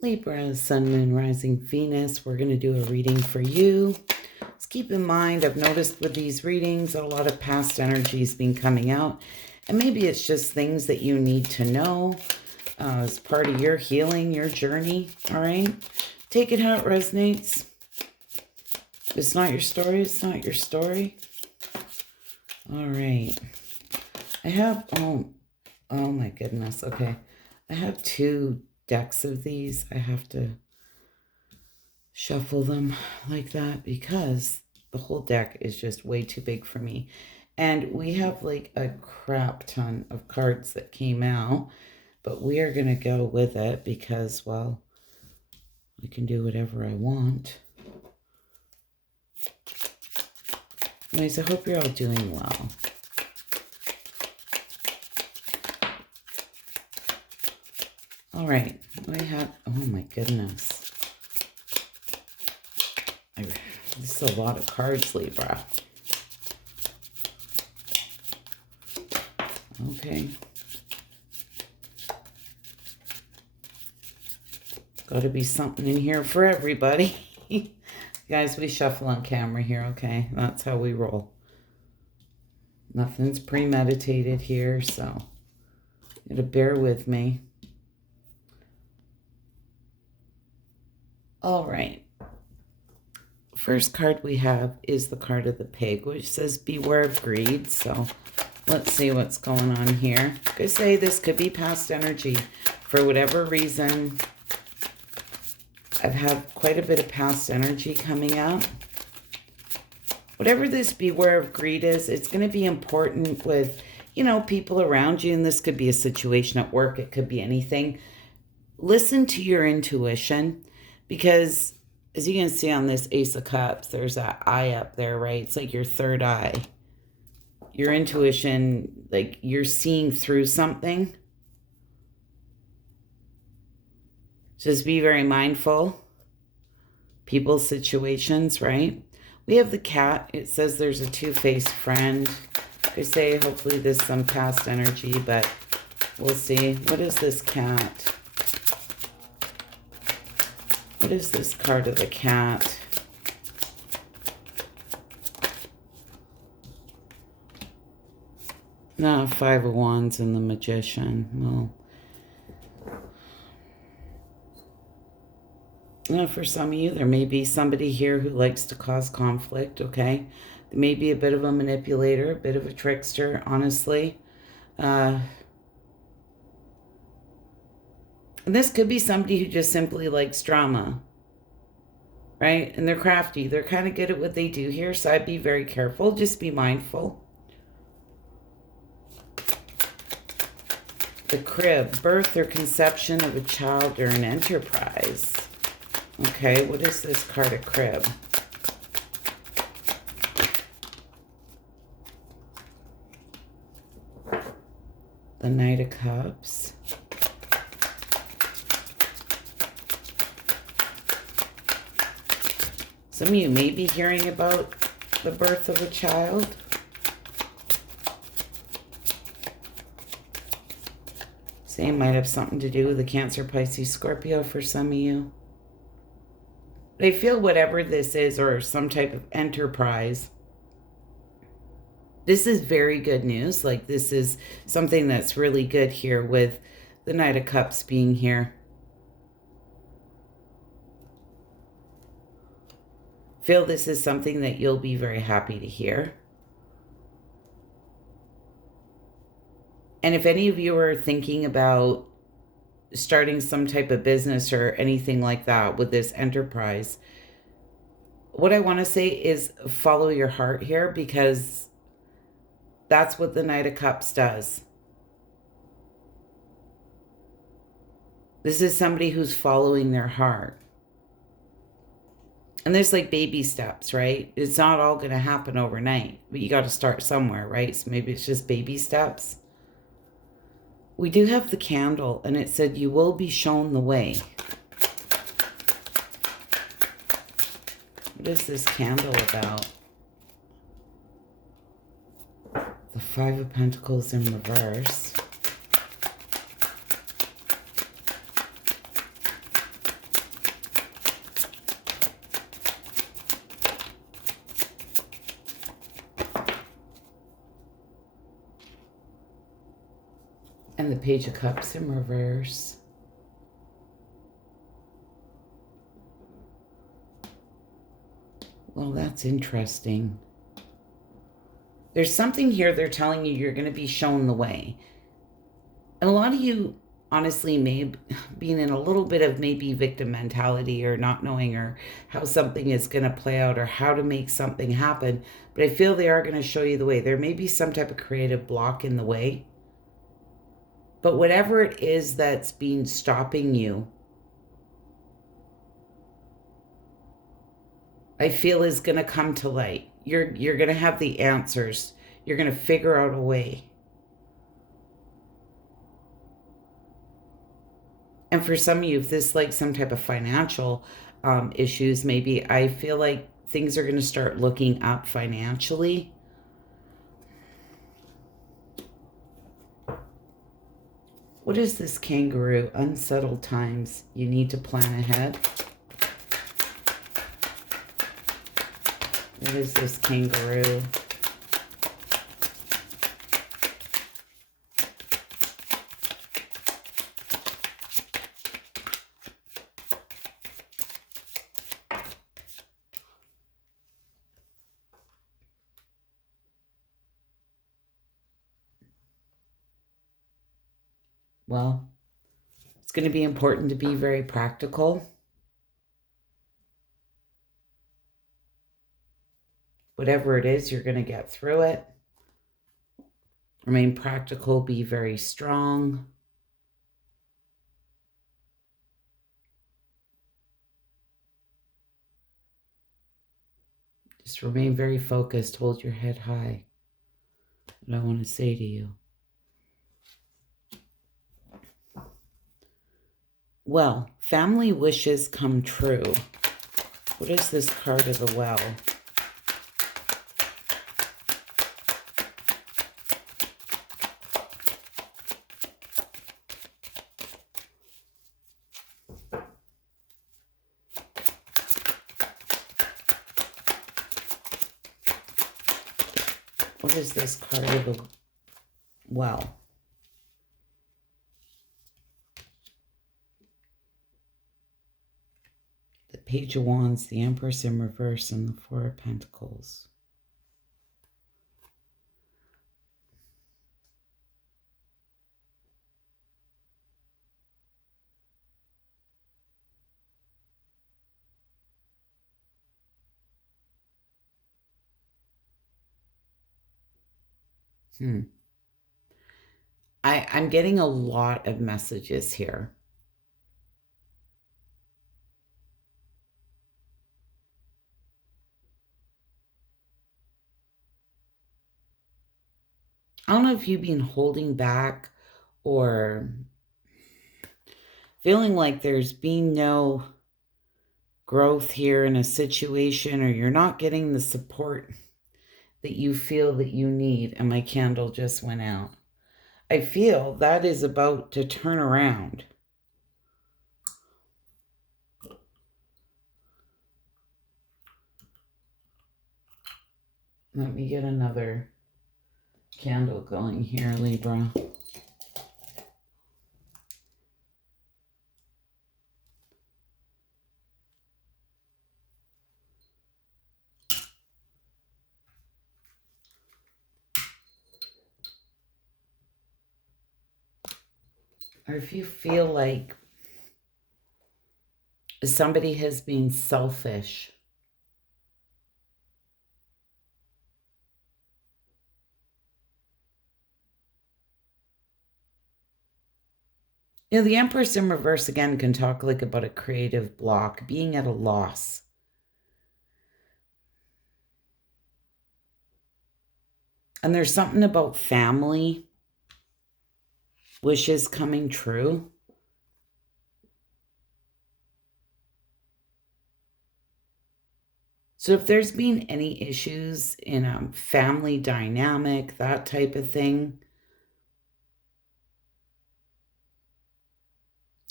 Libra, Sun, Moon, Rising, Venus. We're going to do a reading for you. Just keep in mind, I've noticed with these readings, a lot of past energy has been coming out. And maybe it's just things that you need to know as part of your healing, your journey. All right? Take it how it resonates. If it's not your story, it's not your story. All right. I have, oh my goodness. Okay. I have 2 decks of these. I have to shuffle them like that because the whole deck is just way too big for me. And we have like a crap ton of cards that came out, but we are going to go with it because, well, I can do whatever I want. Anyways, I hope you're all doing well. All right, I have, oh my goodness. This is a lot of cards, Libra. Okay. Got to be something in here for everybody. Guys, we shuffle on camera here, okay? That's how we roll. Nothing's premeditated here, so you gotta bear with me. All right. First card we have is the card of the pig, which says beware of greed. So let's see what's going on here. Like I say, this could be past energy. For whatever reason, I've had quite a bit of past energy coming out. Whatever this beware of greed is, it's going to be important with, you know, people around you. And this could be a situation at work. It could be anything. Listen to your intuition because as you can see on this Ace of Cups, there's that eye up there, right? It's like your third eye. Your intuition, like you're seeing through something. Just be very mindful. People's situations, right? We have the cat. It says there's a two-faced friend. I say hopefully there's some past energy, but we'll see. What is this cat? What is this card of the cat? No, 5 of Wands and the Magician. Well, for some of you, there may be somebody here who likes to cause conflict, okay? There may be a bit of a manipulator, a bit of a trickster, honestly. And this could be somebody who just simply likes drama, right? And they're crafty. They're kind of good at what they do here, so I'd be very careful. Just be mindful. The crib, birth or conception of a child or an enterprise. Okay, what is this card of crib? The Knight of Cups. Some of you may be hearing about the birth of a child. Same might have something to do with the Cancer, Pisces, Scorpio for some of you. They feel whatever this is or some type of enterprise. This is very good news. Like this is something that's really good here with the Knight of Cups being here. Feel this is something that you'll be very happy to hear. And if any of you are thinking about starting some type of business or anything like that with this enterprise, what I want to say is follow your heart here because that's what the Knight of Cups does. This is somebody who's following their heart. And there's like baby steps, right? It's not all going to happen overnight, but you got to start somewhere, right? So maybe it's just baby steps. We do have the candle, and it said, you will be shown the way. What is this candle about? The 5 of Pentacles in reverse. And the Page of Cups in reverse. Well, that's interesting. There's something here they're telling you you're going to be shown the way. And a lot of you, honestly, may be in a little bit of maybe victim mentality or not knowing or how something is going to play out or how to make something happen. But I feel they are going to show you the way. There may be some type of creative block in the way. But whatever it is that's been stopping you, I feel is going to come to light. You're going to have the answers. You're going to figure out a way. And for some of you, if this is like some type of financial issues, maybe I feel like things are going to start looking up financially. What is this kangaroo? Unsettled times. You need to plan ahead. What is this kangaroo? Well, it's going to be important to be very practical. Whatever it is, you're going to get through it. Remain practical, be very strong. Just remain very focused, hold your head high. What I want to say to you. Well, family wishes come true. What is this card of the well? What is this card of the well? The Page of Wands, the Empress in reverse, and the Four of Pentacles. I'm getting a lot of messages here. I don't know if you've been holding back or feeling like there's been no growth here in a situation, or you're not getting the support that you feel that you need. And my candle just went out. I feel that is about to turn around. Let me get another candle going here, Libra. Or if you feel like somebody has been selfish, you know, the Empress in reverse again can talk like about a creative block, being at a loss. And there's something about family wishes coming true. So if there's been any issues in a family dynamic, that type of thing,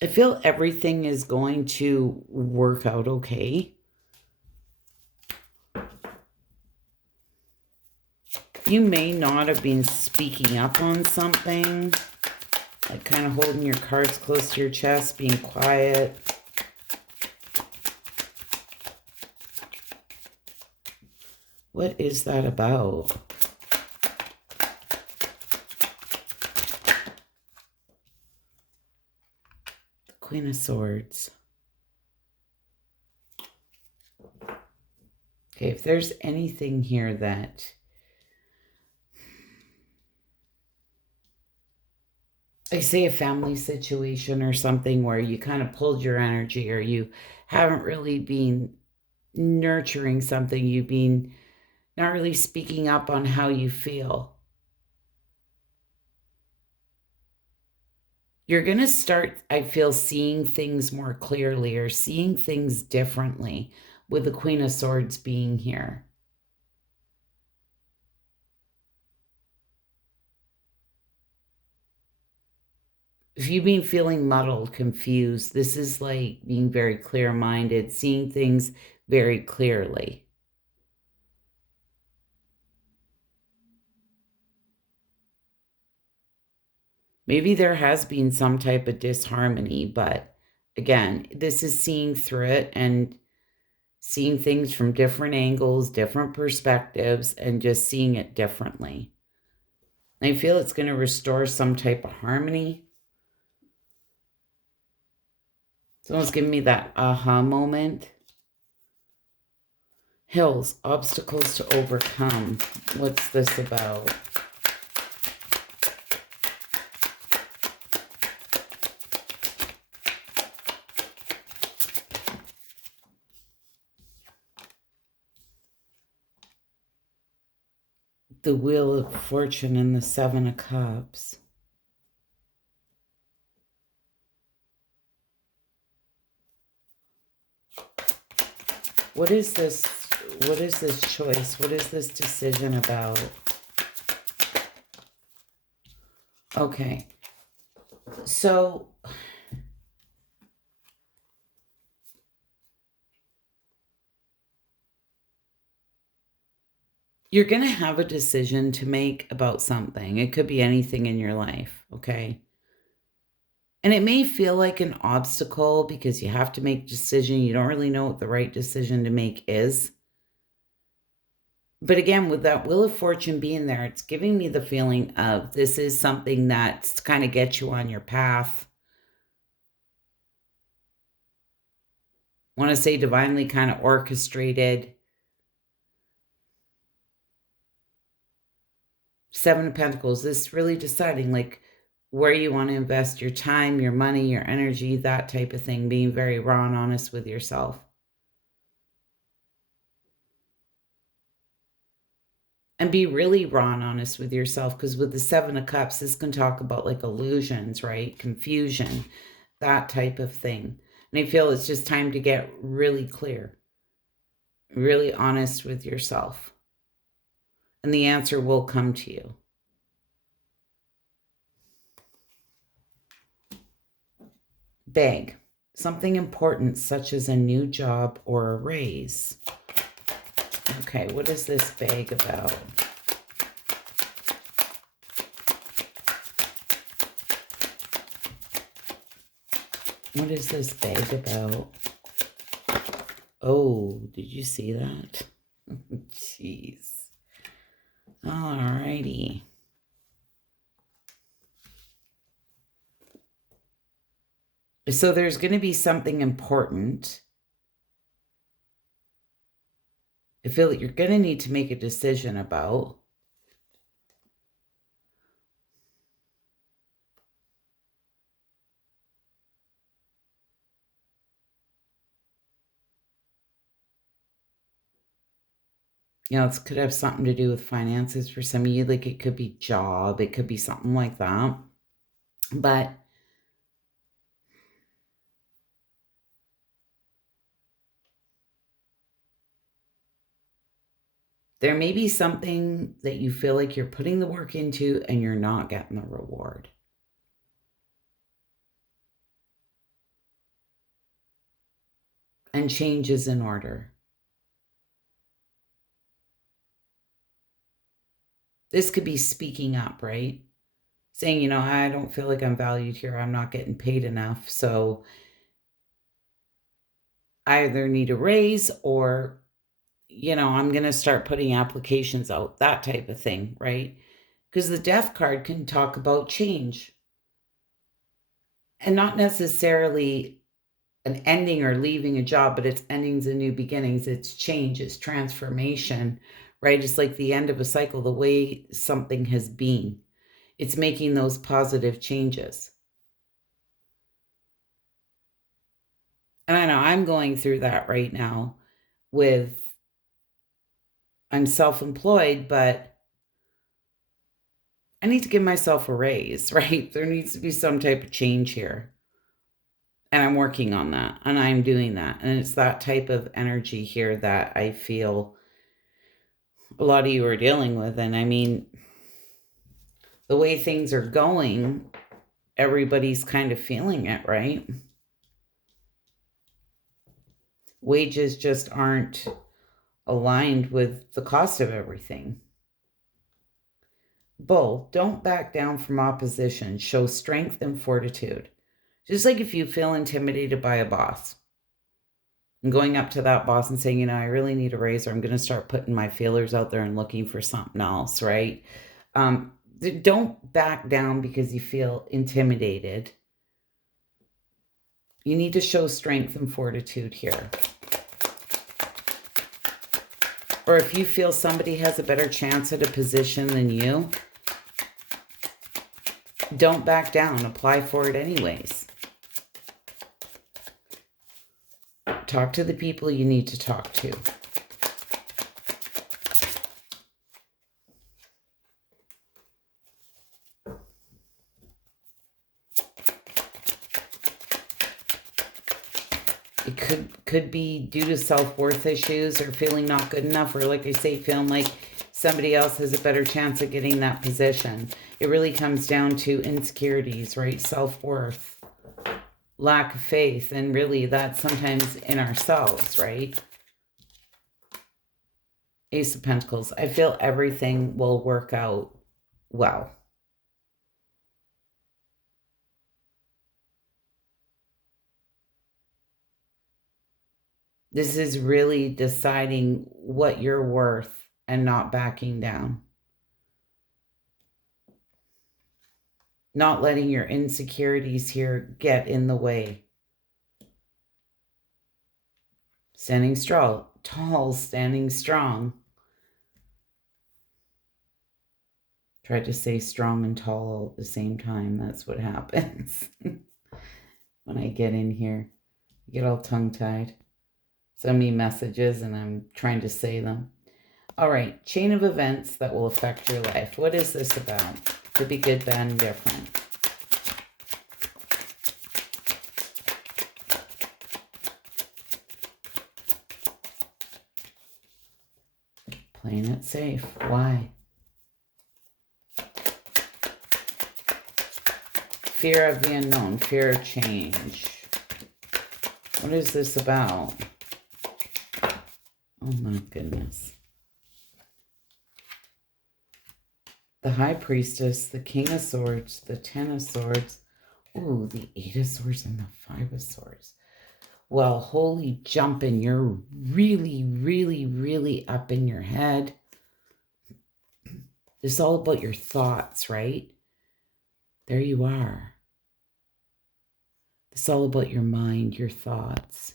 I feel everything is going to work out okay. You may not have been speaking up on something. Like kind of holding your cards close to your chest, being quiet. What is that about? The Queen of Swords. Okay, if there's anything here that I say a family situation or something where you kind of pulled your energy or you haven't really been nurturing something, you've been not really speaking up on how you feel. You're going to start, I feel, seeing things more clearly or seeing things differently with the Queen of Swords being here. If you've been feeling muddled, confused, this is like being very clear-minded, seeing things very clearly. Maybe there has been some type of disharmony, but again, this is seeing through it and seeing things from different angles, different perspectives, and just seeing it differently. I feel it's going to restore some type of harmony. Someone's giving me that aha moment. Hills, obstacles to overcome. What's this about? The Wheel of Fortune and the Seven of Cups. What is this? What is this choice? What is this decision about? Okay. So you're going to have a decision to make about something. It could be anything in your life, okay? And it may feel like an obstacle because you have to make a decision. You don't really know what the right decision to make is. But again, with that Wheel of Fortune being there, it's giving me the feeling of this is something that's kind of get you on your path. I want to say divinely kind of orchestrated. Seven of Pentacles, this really deciding like where you want to invest your time, your money, your energy, that type of thing, being very raw and honest with yourself. And be really raw and honest with yourself, because with the Seven of Cups, this can talk about like illusions, right? Confusion, that type of thing. And I feel it's just time to get really clear, really honest with yourself. And the answer will come to you. Bag, something important such as a new job or a raise. Okay, what is this bag about? What is this bag about? Oh, did you see that? Jeez. Alrighty. So there's going to be something important. I feel that you're going to need to make a decision about. You know, it could have something to do with finances for some of you. Like it could be job. It could be something like that. But there may be something that you feel like you're putting the work into and you're not getting the reward. And change is in order. This could be speaking up, right? saying, I don't feel like I'm valued here. I'm not getting paid enough. So I either need a raise or, I'm going to start putting applications out, that type of thing, right? Because the death card can talk about change and not necessarily an ending or leaving a job, but it's endings and new beginnings. It's change, it's transformation, right? It's like the end of a cycle, the way something has been. It's making those positive changes. And I know I'm going through that right now I'm self-employed, but I need to give myself a raise, right? There needs to be some type of change here. And I'm working on that, and I'm doing that. And it's that type of energy here that I feel a lot of you are dealing with. And I mean, the way things are going, everybody's kind of feeling it, right? Wages just aren't aligned with the cost of everything. Bull, don't back down from opposition. Show strength and fortitude. Just like if you feel intimidated by a boss and going up to that boss and saying, I really need a raise, or I'm going to start putting my feelers out there and looking for something else, right? Don't back down because you feel intimidated. You need to show strength and fortitude here. Or if you feel somebody has a better chance at a position than you, don't back down. Apply for it anyways. Talk to the people you need to talk to. It could be due to self-worth issues or feeling not good enough, or like I say, feeling like somebody else has a better chance of getting that position. It really comes down to insecurities, right? Self-worth, lack of faith, and really that's sometimes in ourselves, right? Ace of Pentacles. I feel everything will work out well. This is really deciding what you're worth and not backing down. Not letting your insecurities here get in the way. Standing strong, tall, standing strong. Tried to say strong and tall all at the same time. That's what happens when I get in here. I get all tongue-tied. So many messages and I'm trying to say them. All right, chain of events that will affect your life. What is this about? Could be good, bad, and different. Playing it safe. Why? Fear of the unknown. Fear of change. What is this about? Oh my goodness. The High Priestess, the King of Swords, the Ten of Swords. Ooh, the Eight of Swords and the Five of Swords. Well, holy jumping, you're really, really, really up in your head. It's all about your thoughts, right? There you are. It's all about your mind, your thoughts.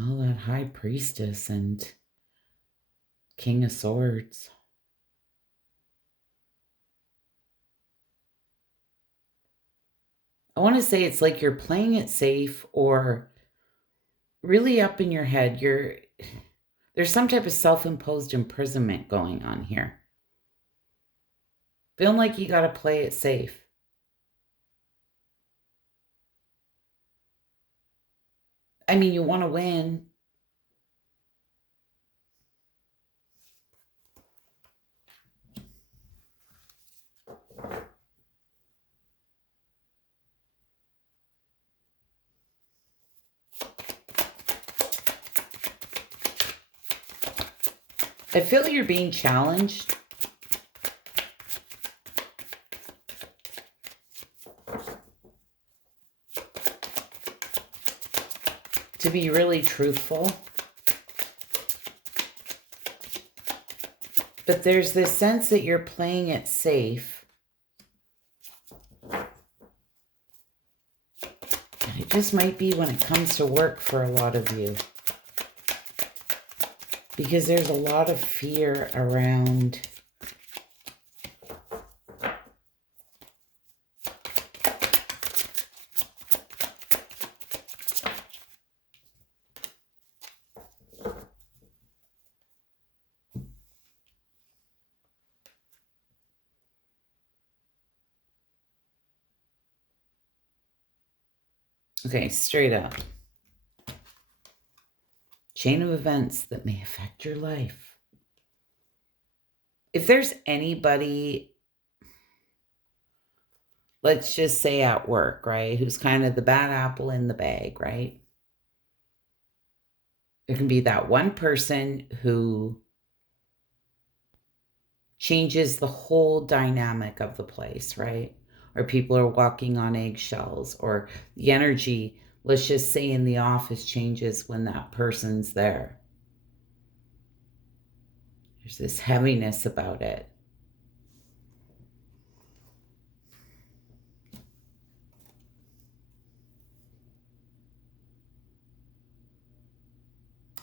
All that High Priestess and King of Swords. I want to say it's like you're playing it safe or really up in your head. There's some type of self-imposed imprisonment going on here. Feeling like you got to play it safe. I mean, you want to win. I feel you're being challenged. To be really truthful. But there's this sense that you're playing it safe. And it just might be when it comes to work for a lot of you. Because there's a lot of fear around okay, straight up. Chain of events that may affect your life. If there's anybody, let's just say at work, right, who's kind of the bad apple in the bag, right? There can be that one person who changes the whole dynamic of the place, right? Or people are walking on eggshells, or the energy, let's just say in the office, changes when that person's there. There's this heaviness about it.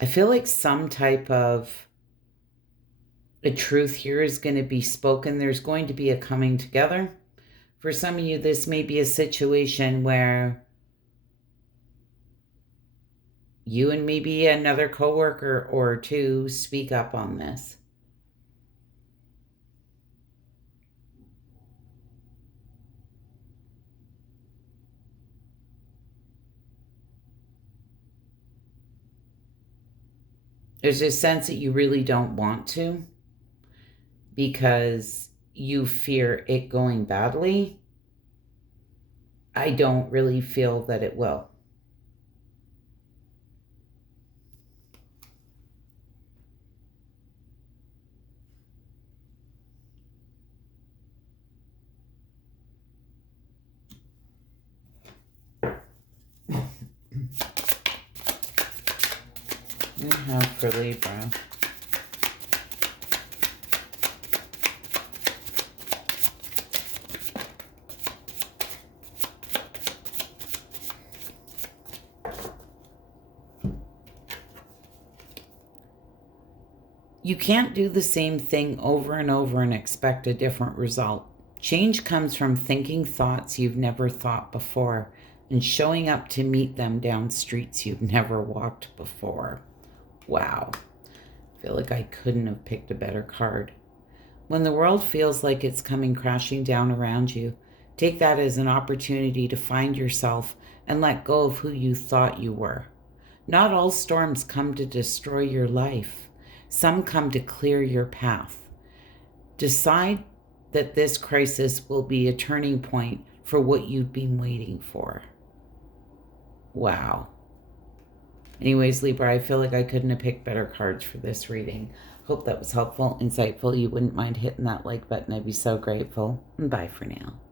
I feel like some type of a truth here is going to be spoken. There's going to be a coming together. For some of you, this may be a situation where you and maybe another coworker or two speak up on this. There's a sense that you really don't want to because you fear it going badly. I don't really feel that it will. We have for Libra. You can't do the same thing over and over and expect a different result. Change comes from thinking thoughts you've never thought before and showing up to meet them down streets you've never walked before. Wow. I feel like I couldn't have picked a better card. When the world feels like it's coming crashing down around you, take that as an opportunity to find yourself and let go of who you thought you were. Not all storms come to destroy your life. Some come to clear your path. Decide that this crisis will be a turning point for what you've been waiting for. Wow. Anyways, Libra, I feel like I couldn't have picked better cards for this reading. Hope that was helpful, insightful. You wouldn't mind hitting that like button. I'd be so grateful. Bye for now.